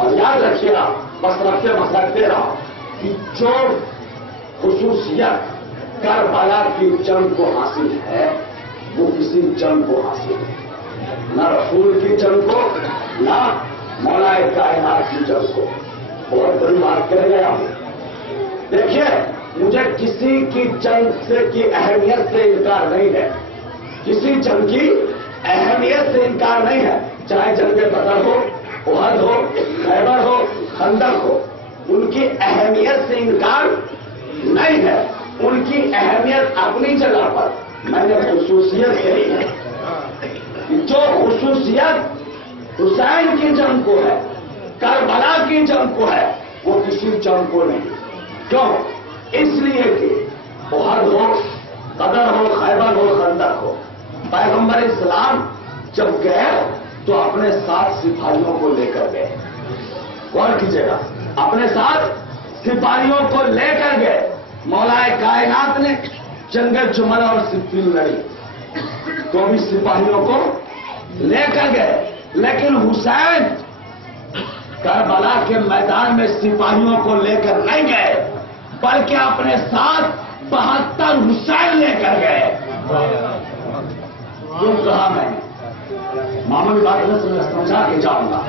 اور یاد رکھیے گا، بس رکھتے رہا کہ جو خصوصیت کربلا کی جنگ کو حاصل ہے وہ کسی جنگ کو حاصل ہے، نہ رسول کی جنگ کو، نہ مولا کائنات کی جنگ کو۔ بہت بڑی بات کہہ گیا ہوں۔ دیکھیے، مجھے کسی کی جنگ سے کی اہمیت سے انکار نہیں ہے، کسی جنگ کی اہمیت سے انکار نہیں ہے، چاہے جنگ بدر ہو، احد ہو، خیبر ہو، خندق ہو، ان کی اہمیت سے انکار نہیں ہے، ان کی اہمیت اپنی جگہ پر۔ میں نے خصوصیت یہی ہے کہ جو خصوصیت حسین کی جنگ کو ہے، کربلا کی جنگ کو ہے، وہ کسی جنگ کو نہیں۔ کیوں؟ اس لیے کہ احد ہو، بدر ہو، خیبر ہو، خندق ہو، پیغمبر اسلام جب گئے تو اپنے ساتھ سپاہیوں کو لے کر گئے۔ غور کیجیے گا، اپنے ساتھ سپاہیوں کو لے کر گئے۔ مولا کائنات نے جنگ جمل اور صفین لڑی تو بھی سپاہیوں کو لے کر گئے، لیکن حسین کربلا کے میدان میں سپاہیوں کو لے کر نہیں گئے، بلکہ اپنے ساتھ 72 حسین لے کر گئے۔ جو کہا میں نے معمولی بات میں سمجھا کے جاؤں گا،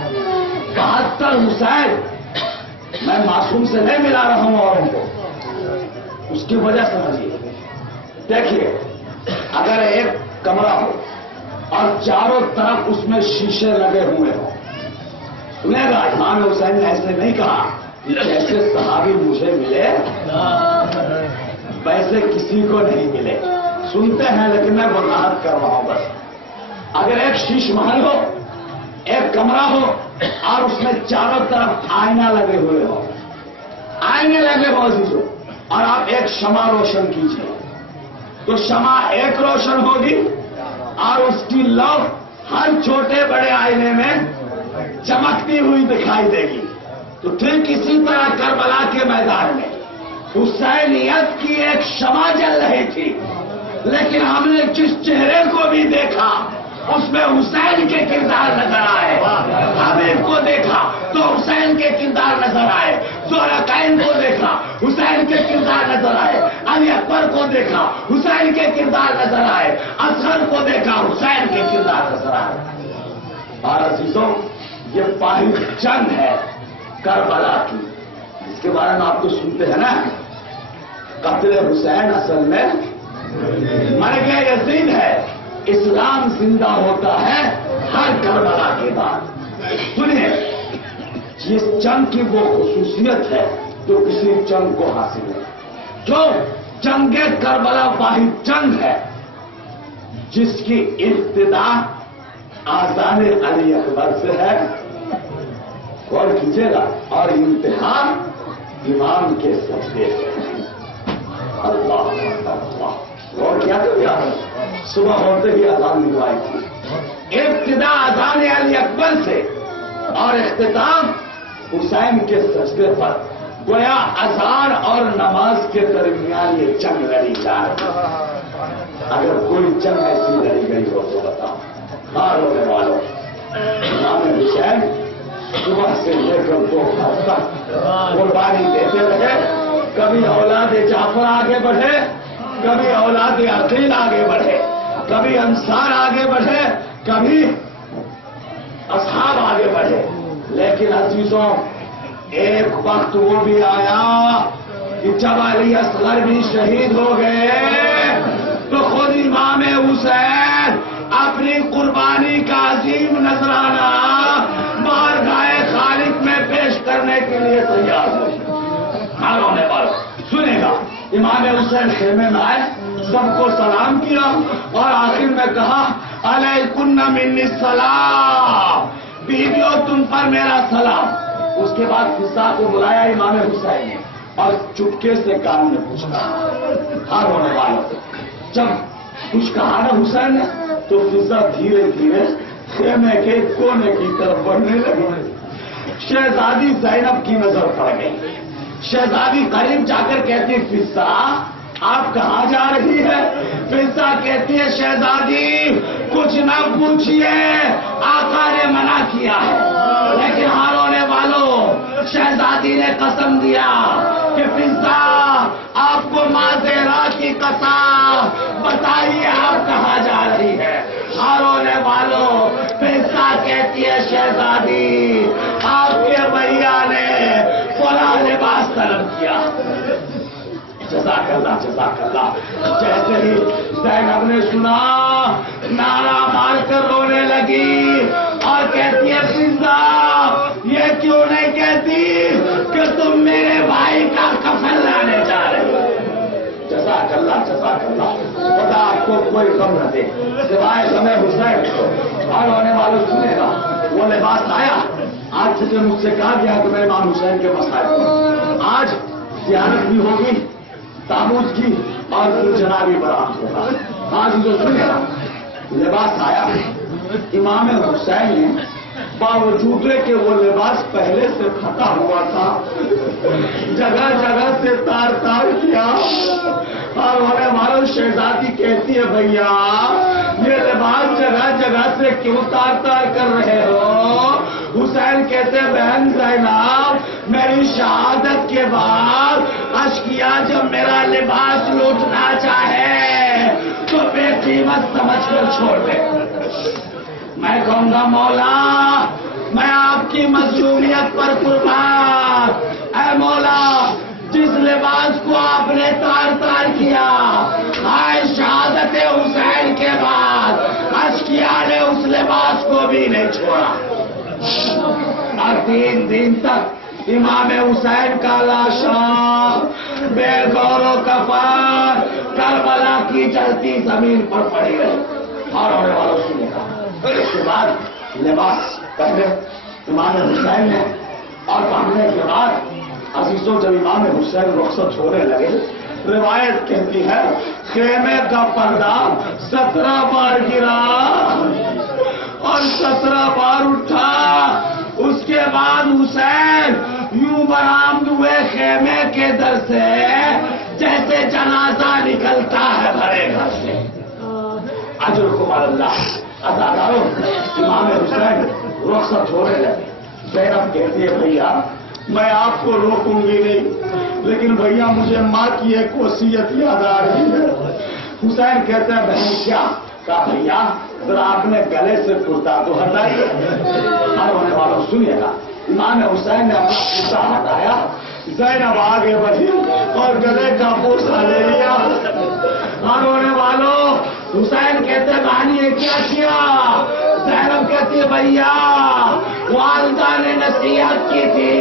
72 حسین میں معصوم سے نہیں ملا رہا ہوں اوروں کو، اس کی وجہ سمجھیے۔ دیکھیے، اگر ایک کمرہ ہو اور چاروں طرف اس میں شیشے لگے ہوئے ہوں، سنے گا امام حسین نے ایسے نہیں کہا جیسے صحابی مجھے ملے ویسے کسی کو نہیں ملے، سنتے ہیں لیکن میں وضاحت کر رہا ہوں بس۔ اگر ایک شیش محل ہو، ایک کمرہ ہو اور اس میں چاروں طرف آئینہ لگے ہوئے ہو، آئینے لگے ہو عزیزو، اور آپ ایک شمع روشن کیجیے تو شمع ایک روشن ہوگی اور اس کی لو ہر چھوٹے بڑے آئینے میں چمکتی ہوئی دکھائی دے گی۔ تو ٹھیک اسی طرح کربلا کے میدان میں حسینیت کی ایک شمع جل رہی تھی، لیکن ہم نے جس چہرے کو بھی دیکھا اس میں حسین کے کردار نظر آئے۔ حبیب کو دیکھا تو حسین کے کردار نظر آئے، ذوالفقارین کو دیکھا حسین کے کردار نظر آئے، علی اکبر کو دیکھا حسین کے کردار نظر آئے، اصغر کو دیکھا حسین کے کردار نظر آئے۔ اور عزیزوں، یہ پہلی جنگ ہے کربلا کی، اس کے بارے میں آپ تو سنتے ہیں نا، قتل حسین اصل میں مرگ یزید ہے، اسلام زندہ ہوتا ہے ہر کربلا کے بعد۔ سنیے، جس جنگ کی وہ خصوصیت ہے جو کسی جنگ کو حاصل ہے، جو جنگ کربلا واحد جنگ ہے جس کی ابتدا آذان علی اکبر سے ہے، غور کیجیے گا، اور انتہا امام کے سجدے سے ہے۔ اللہ اللہ، غور کیا تو یار، صبح ہوتے ہی اذان نکلائی تھی، ابتدا اذان علی اکبر سے اور اختتام حسین کے سجدے پر، گویا اذان اور نماز کے درمیان یہ جنگ لڑی جا رہی۔ اگر کوئی جنگ ایسی لڑی گئی ہو تو بتاؤ۔ ہاں رونے والوں، امام حسین صبح سے لے کر دوپہر تک قربانی دیتے رہے، کبھی اولاد جعفر آگے بڑھے، کبھی اولاد عقیل آگے بڑھے، کبھی انصار آگے بڑھے، کبھی اصحاب آگے بڑھے، لیکن عزیزوں ایک وقت وہ بھی آیا کہ جب علی اصغر بھی شہید ہو گئے تو خود امام حسین اپنی قربانی کا عظیم نذرانہ بارگاہ خالق میں پیش کرنے کے لیے تیار ہوئے۔ ہونے والوں سنے گا، امام حسین خیمے میں آئے، سب کو سلام کیا اور آخر میں کہا علیکن منی السلام، بیویوں تم پر میرا سلام۔ اس کے بعد فضا کو بلایا امام حسین نے اور چپکے سے کان میں پوچھا۔ ہار ہونے والوں جب کچھ کہا نا حسین نے تو فضا دھیرے دھیرے خیمے کے کونے کی طرف بڑھنے لگی۔ شہزادی زینب کی نظر پڑ گئی، شہزادی قریب جا کر کہتی فضا آپ کہاں جا رہی ہے؟ فضا کہتی ہے شہزادی کچھ نہ پوچھئے، آقا نے منع کیا ہے۔ لیکن ہارونے والوں صاحب بتائیے آپ کہاں جا رہی ہے؟ اور ہونے والوں پیسہ کہتی ہے شہزادی آپ کے بھیا نے فلاں لباس طلب کیا. جزاک اللہ جزاک اللہ. جیسے ہی زینب نے سنا نعرہ مار کر رونے لگی اور کہتی ہے فضا یہ کیوں نہیں کہتی کہ تم میرے بھائی کا کفن لانے جا رہے ہو؟ جزاک اللہ جزاک اللہ. خدا آپ کو کوئی غم نہ دے سوائے غم حسین کو. اور ہونے والوں سنے گا وہ لباس آیا. آج سے جو مجھ سے کہا گیا کہ میں امام حسین کے مسائل آج زیارت بھی ہوگی تابوت کی اور جنابی برات ہوگا. آج جو سنے گا لباس آیا. امام حسین نے باوجود کہ وہ لباس پہلے سے پھٹا ہوا تھا جگہ جگہ سے تار تار کیا. اور ہونے والوں شہزادی کہتی ہے بھیا یہ لباس جگہ جگہ سے کیوں تار تار کر رہے ہو؟ حسین کہتے بہن زینب میری شہادت کے بعد اشکیا جب میرا لباس لوٹنا چاہے تو بے قیمت سمجھ کر چھوڑ دے. میں کہوں گا مولا میں آپ کی مظلومیت پر قربان. اے مولا جس لباس کو آپ نے تار تار کیا آئے شہادت حسین کے بعد اشکیا نے اس لباس کو بھی نہیں چھوڑا. اور 3 دن تک امام حسین کا لاشا بے غور و کفن کربلا کی جلتی زمین پر پڑی رہی. اور ہونے والوں سنے گا اس کے بعد لباس پہلے امام حسین نے اور پہننے کے بعد عزیزوں جب امام حسین رخصت ہونے لگے روایت کہتی ہے خیمے کا پردہ 17 بار گرا اور 17 بار اٹھا. اس کے بعد حسین یوں برآمد ہوئے خیمے کے در سے جیسے جنازہ نکلتا ہے بھرے گھر سے. اجرکم اللہ. اداکاروں امام حسین رخصت ہونے لگے. زینب کہتی ہے بھیا میں آپ کو روکوں گی نہیں لیکن بھیا مجھے ماں کی ایک وصیت یاد آ رہی ہے. حسین کہتے ہیں بہن کیا؟ کہا بھیا ذرا آپ نے گلے سے کرتا تو ہٹائیے. اور ہونے والوں سنیے گا امام حسین نے اپنا کرتا ہٹایا. زینب آگے بڑھی اور گلے کا بوسہ لے لیا. اور ہونے والوں حسین کہتے بہن یہ کیا کیا؟ زینب کہتی ہے بھیا والدہ نے نصیحت کی تھی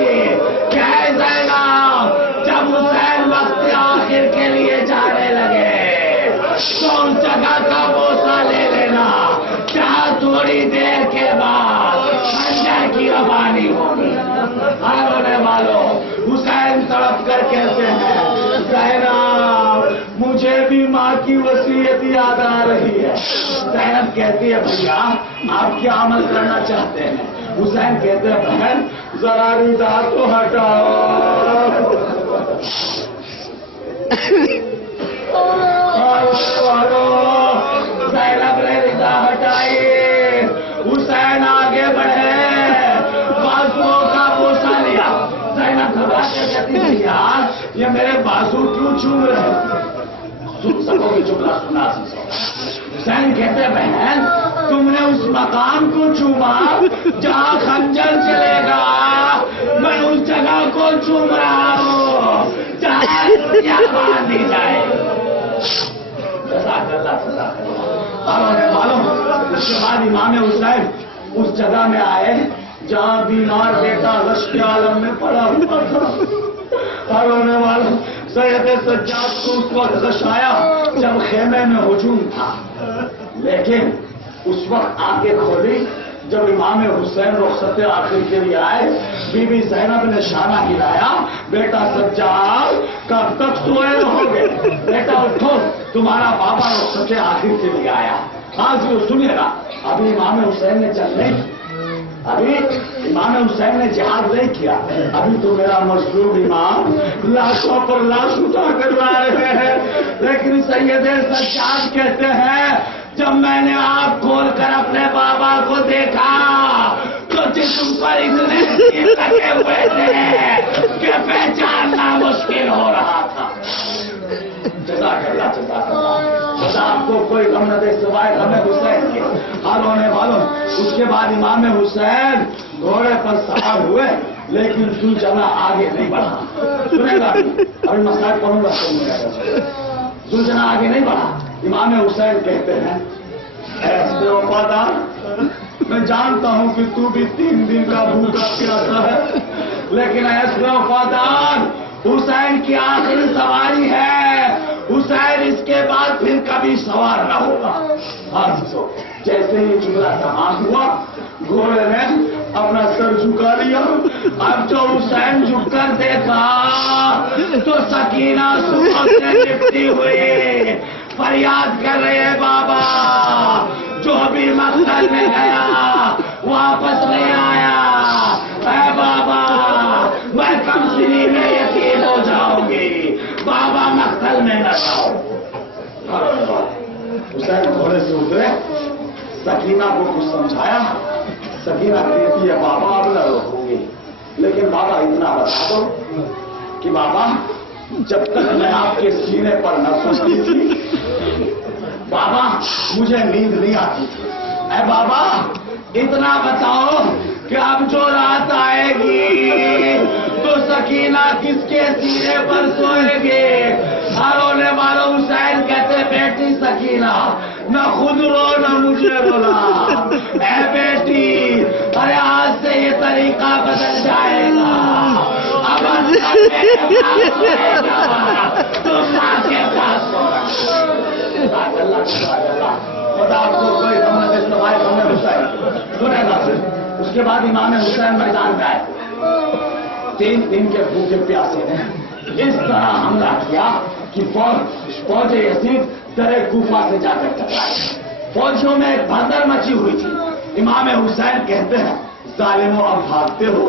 کہ اے زینب جب حسین وقت آخر کے لیے جانے لگے تو اس جگہ کا بوسہ لے لینا جہاں تھوڑی دیر کے بعد خنجر کی روانی ہوگی. اور ہونے والوں حسین تڑپ کر کہتے ہیں زینب مجھے بھی ماں کی وصیت یاد آ رہی ہے. زینب کہتی ہے بھیا آپ کیا عمل کرنا چاہتے ہیں؟ حسین کہتے ہیں بہن ذرا رضا تو ہٹاؤ. زینب نے رضا ہٹائی. حسین آگے بڑھے بازوؤں کا بوسہ لیا. زینب گھبرا کے کہتی بھیا یہ میرے بازو کیوں چوم رہے؟ سن سکو گے جملہ سنا حسین کہتے بہن تم نے اس مقام کو چوما جہاں خنجر چلے گا میں اس جگہ کو چوم رہا ہوں جہاں دنیا باندھی جائے. اور ہونے والوں اس کے بعد امام حسین اس جگہ میں آئے جہاں بیمار بیٹا رشک عالم میں پڑا ہوا تھا. اور ہونے والوں سید سجاد کو اس وقت غش آیا جب خیمے میں ہجوم تھا لیکن اس وقت آنکھیں کھولی جب امام حسین رخصت آخر کے لیے آئے. بی بی زینب نے شانہ ہلایا بیٹا سجاد کب تک سوئے رہو گے؟ بیٹا اٹھو تمہارا بابا رخصت آخر کے لیے آیا. ہاں جی سنیے گا ابھی امام حسین نے جنگ نہیں کی. ابھی امام حسین نے جہاد نہیں کیا. ابھی تو میرا مظلوم امام لاشوں پر لاش اٹھا کر لا رہے ہیں. لیکن سید سجاد کہتے ہیں جب میں نے آنکھ کھول کر اپنے بابا کو دیکھا تو جسم پر اتنے لگے ہوئے تھے کہ پہچاننا مشکل ہو رہا تھا. جزاک اللہ جزاک کو کوئی غم نہ دے سوائے غم حسین کے. حال ہونے والوں اس کے بعد امام حسین گھوڑے پر سوار ہوئے لیکن زلجنا آگے نہیں بڑھا. سنے گا ابھی مسائل پڑھوں گا. زلجنا آگے نہیں بڑھا. امام حسین کہتے ہیں ایسے وفادار میں جانتا ہوں کہ تو بھی 3 دن کا بھوکا پیاسا ہے لیکن ایسے وفادار حسین کی آخری سواری ہے. حسین اس کے بعد پھر کبھی سوار نہ ہوگا. جیسے ہی جملہ تمام ہوا گھوڑے نے اپنا سر جھکا لیا. اب جو حسین جھک کر دیکھا تو سکینہ صبح سے لپٹی ہوئی فریاد کر رہے ہیں بابا جو بھی مقتل میں گیا واپس نہیں آیا. اے بابا میں کم سنی میں یتیم ہو جاؤں گی. بابا مقتل میں نہ جاؤ. حسین گھوڑے سے اترے. سکینہ کو کچھ سمجھایا. سکینہ کہتی ہے بابا اب نہ روکوں گی لیکن بابا اتنا بتا دو کہ بابا جب تک میں آپ کے سینے پر نہ سوچتی تھی بابا مجھے نیند نہیں آتی تھی. اے بابا اتنا بتاؤ کہ اب جو رات آئے گی تو سکینہ کس کے سینے پر سوئے گی. رونے والوں حسین کہتے بیٹی سکینہ نہ خود رو نہ مجھے رولا. اے بیٹی ارے آج سے یہ طریقہ بدل جائے گا. اب تم ماں کے پاس خدا آپ کو کوئی غم نہ سوائے غم حسین. سنے گا اس کے بعد امام حسین میدان میں آئے. 3 دن کے بھوکے پیاسے نے اس طرح حملہ کیا کہ فوج یزید در کوفہ سے جا کر ٹکرائی. فوجیوں میں ایک بھگدڑ مچی ہوئی تھی. امام حسین کہتے ہیں ظالموں اب بھاگتے ہو.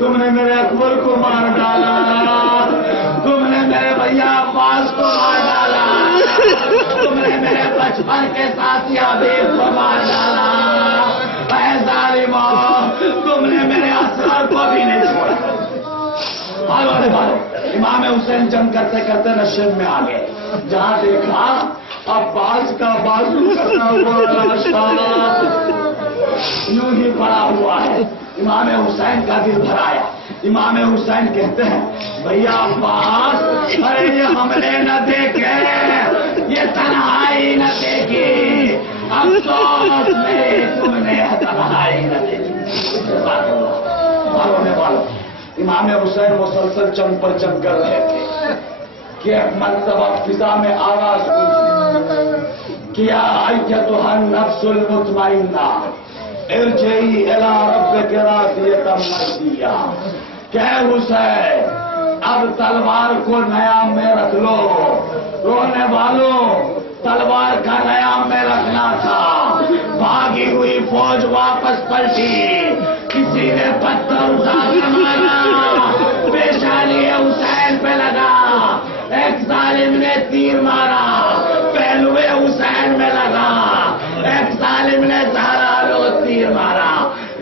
تم نے میرے اکبر کو مار ڈالا. تم نے میرے بھیا عباس کو مار ڈالا. تم نے میرے بچپن کے ساتھی حبیب کو مار ڈالا. اے ظالموں تم نے میرے اسرار کو بھی نہیں چھوڑا. امام حسین جنگ کرتے کرتے نشیب میں آ گئے. جہاں دیکھا عباس کا بازو کٹا ہوا لاشا یوں ہی پڑا ہوا ہے. امام حسین کا دل بھرایا. امام حسین کہتے ہیں بھیا عباس ارے یہ حملے نہ دیکھے یہ تنہائی نہ دیکھی. افسوس نہیں تم نے تنہائی نہ دیکھی. ہونے والوں امام حسین مسلسل جنگ پر جنگ کر رہے تھے کہ ایک مرتبہ فضا میں آواز ہوئی کیا ایتھا النفس المطمئنہ ارجعی الی ربک راضیۃ مرضیہ. کہ حسین اب تلوار کو نیام میں رکھ لو. رونے والوں تلوار کا نیام میں رکھنا تھا. بھاگی ہوئی فوج واپس پلٹی. کسی نے پتھر اٹھا کر مارا. پیشانی حسین پہ لگا. ایک ظالم نے تیر مارا. پہلو حسین میں لگا. ایک ظالم نے زہرا لو تیر مارا.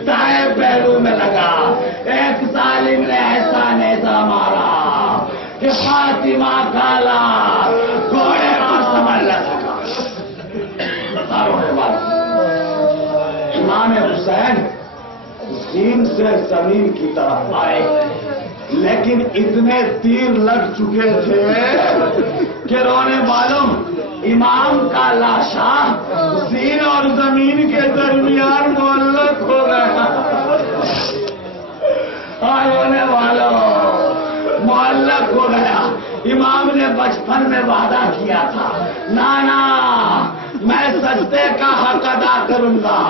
دائیں پہلو میں لگا. ایک ظالم نے ایسا نیزہ مارا کہ فاطمہ کالا گھوڑے پر سنبھل نہ سکا. امام حسین زین سے زمین کی طرف آئے لیکن اتنے تیر لگ چکے تھے کہ رونے والوں امام کا لاشا زین اور زمین کے درمیان معلق ہو گیا. رونے والوں معلق ہو گیا. امام نے بچپن میں وعدہ کیا تھا نانا میں سجدے کا حق ادا کروں گا.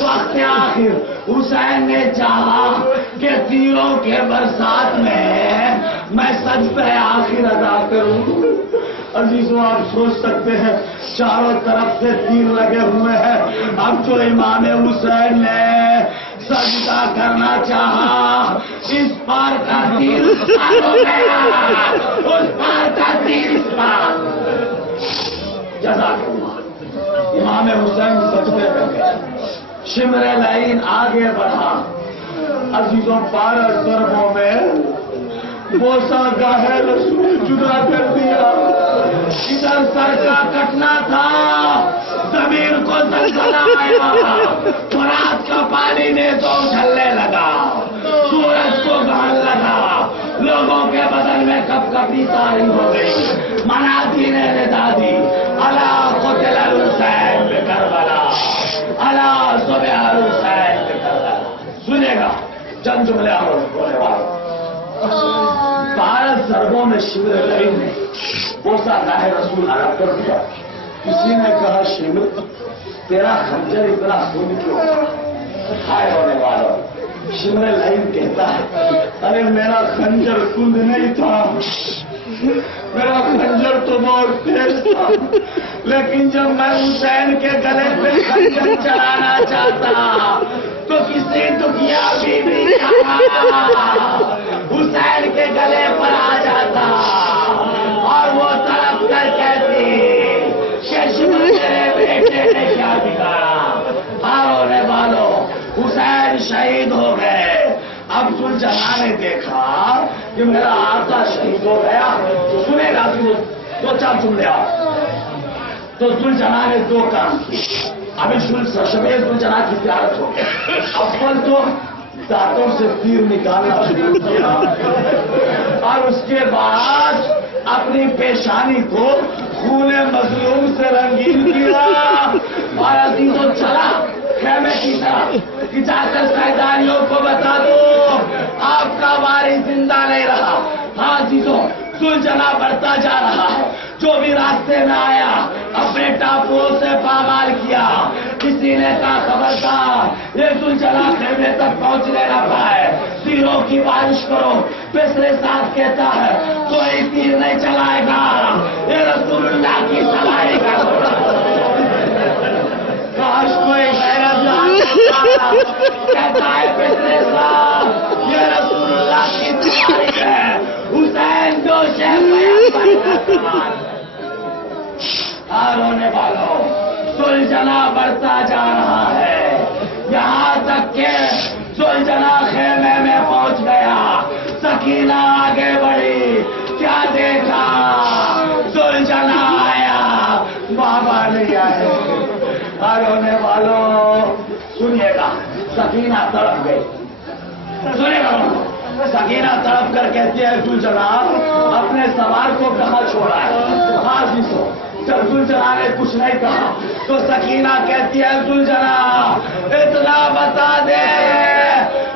وقت آخر حسین نے چاہا کہ تیروں کے برسات میں سجدے آخر ادا کروں. عزیزوں آپ سوچ سکتے ہیں چاروں طرف سے تیر لگے ہوئے ہیں. اب جو امام حسین نے سجدہ کرنا چاہا اس پار کا تیر اس پار ہو گیا. اس پار کا تیر اس پار. جزاک اللہ. امام حسین سجدے میں گئے. شمر لعین آگے بڑھا. عزیزوں 12 ضربوں میں بوسا کا ہے رسول جدا کر دیا. ادھر سر کا کٹنا تھا، زمین کو زلزلہ آیا، فرات کا پانی نے تو اچھلنے لگا، سورج کو گھان لگا، لوگوں کے بدن میں کپ کپی تاری ہو گئی. منادی نے ندا دی، الا قتل الحسین بکربلا، الا صبح الحسین بکربلا. سنے گا چند جملے اور بولنے والے. 12 ضربوں میں شمر لعین نے بوسا راہ رسول عرب کر دیا. کسی نے کہا شمر تیرا خنجر اتنا خون کیوں؟ ہائے ہونے والا. شمر لعین کہتا ہے ارے میرا خنجر کند نہیں تھا، میرا خنجر تو بہت تیز تھا، لیکن جب میں حسین کے گلے پہ خنجر چلانا چاہتا تو کسی دکھیا بی حسین کے گلے پر آ جاتا اور وہ تڑپ کر کہتی کہ شمر میرے بیٹے نے کیا بگاڑا. ہونے والوں حسین شہید ہو گئے. اب ذوالجلال نے دیکھا کہ میرا آقا شہید ہو گیا. سنے گا دو چار جملے تو ذوالجلال نے 2 کام کیے. ابھی شبیر ذوالجلال کی تجارت ہو گئی. اول تو دانتوں سے تیر نکالنا شروع کیا اور اس کے بعد اپنی پیشانی کو خون مظلوم سے رنگین کیا. اور عزیزوں چلا خیمے کی طرف کہ جا کر سرداریوں کو بتا دو آپ کا وارث زندہ نہیں رہا. ہاں عزیزوں ذوالجلال بڑھتا جا رہا ہے. جو بھی راستے میں آیا اپنے ٹاپوؤں سے پامال کیا. کسی نے کہا خبردار یہ ذوالجلال خیمے تک پہنچنے نہ پائے، تیروں کی بارش کرو. پچھلے ساتھ کہتا ہے کوئی تیر نہیں چلائے گا، یہ رسول اللہ کی سلائی کا کاش کوئی غیرت کہتا ہے پچھلے ساتھ یہ رسول اللہ کی سلائی ہے. حسین جو رونے والوں ذوالجلال بڑھتا جا رہا ہے یہاں تک کہ ذوالجلال خیمے میں پہنچ گیا. سکینہ آگے بڑھی، کیا دیکھا ذوالجلال آیا، بابا نہیں آئے. رونے والوں سنیے گا سکینہ تڑپ گئی. سنے گا سکینہ تڑپ کر کہتی ہے ذوالجلال اپنے سوار کو کہاں چھوڑا ہے؟ جب ذوالجلال نے کچھ نہیں کہا تو سکینہ کہتی ہے ذوالجلال اتنا بتا دے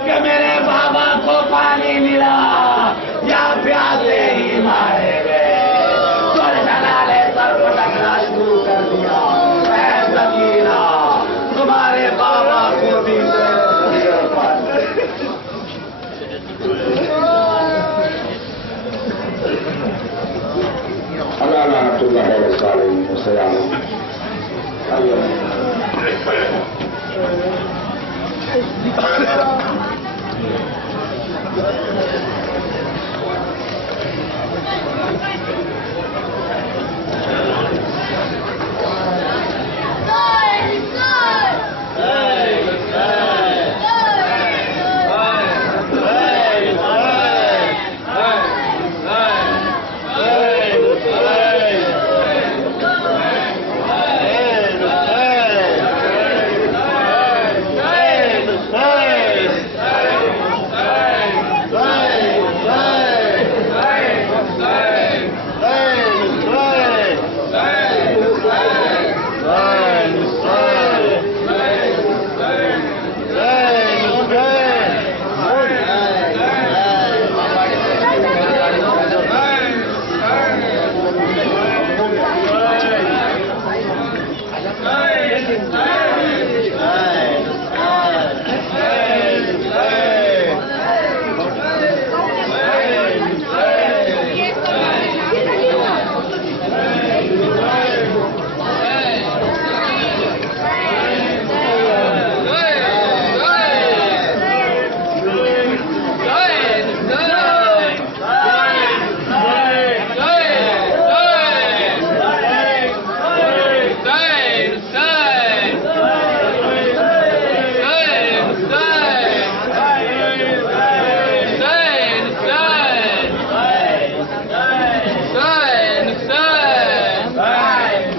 کہ میرے بابا کو پانی ملا یا پیاسے ہی مارے گئے. ذوالجلال نے سر کو ڈھکنا شروع کر دیا. اے سکینہ تمہارے بابا کو بھی اللہ السلام.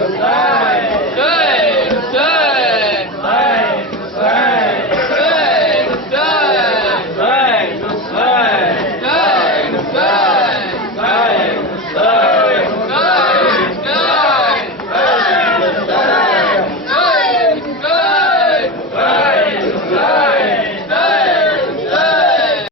سکتا